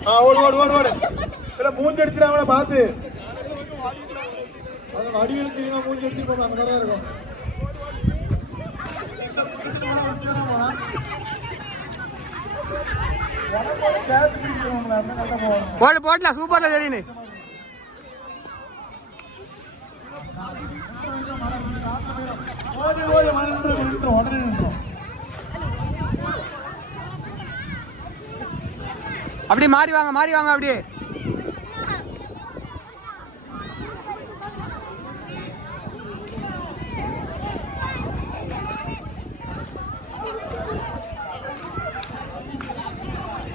ஓடு ஓடு ஓடு ஓடு இல்ல மூஞ்சி அடிச்சிடாமல பாத்து அது வடிவில் தெரியுமா மூஞ்சி அடிச்சு போங்க அந்த மாதிரி இருக்கும் போடு போடலாம் சூப்பர்ல தெரியுது அப்படி மாறி வாங்க அப்படியே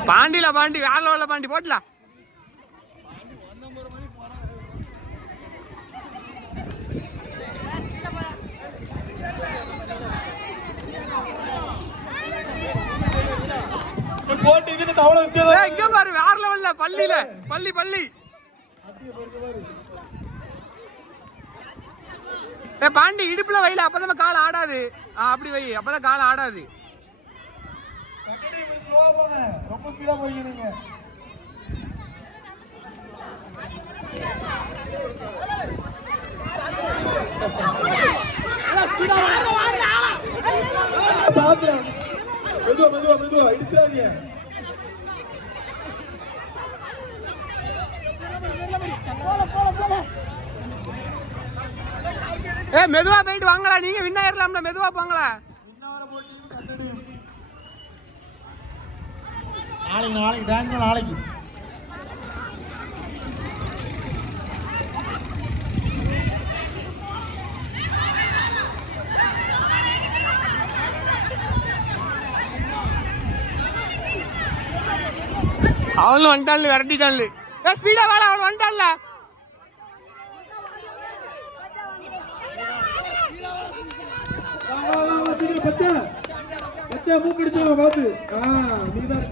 பாண்டில பாண்டி வேலை உள்ள பாண்டி போட்டலாம் இங்க பாரு வேற லெவல்ல பள்ளியில பள்ளி பாண்டி இடுப்புல வைல அப்பதான் கால் ஆடாது அப்படி வை அப்பதான் கால் ஆடாது ரொம்ப ஸ்பீடா போய்க்கிறீங்க மெதுவா இடிச்சாதீங்க மெதுவா போயிட்டு வாங்களா நீங்க வின்னாயிரலாம்ல மெதுவா போங்களா நாளைக்கு டான்ஸ் நாளைக்கு அவனும் வந்துட்டான்ல விரட்டிட்டான்ல ஸ்பீடா வேலை அவன் வந்துட்டான்ல பச்சை மூக்கு அடிச்சு பாத்து நீதான்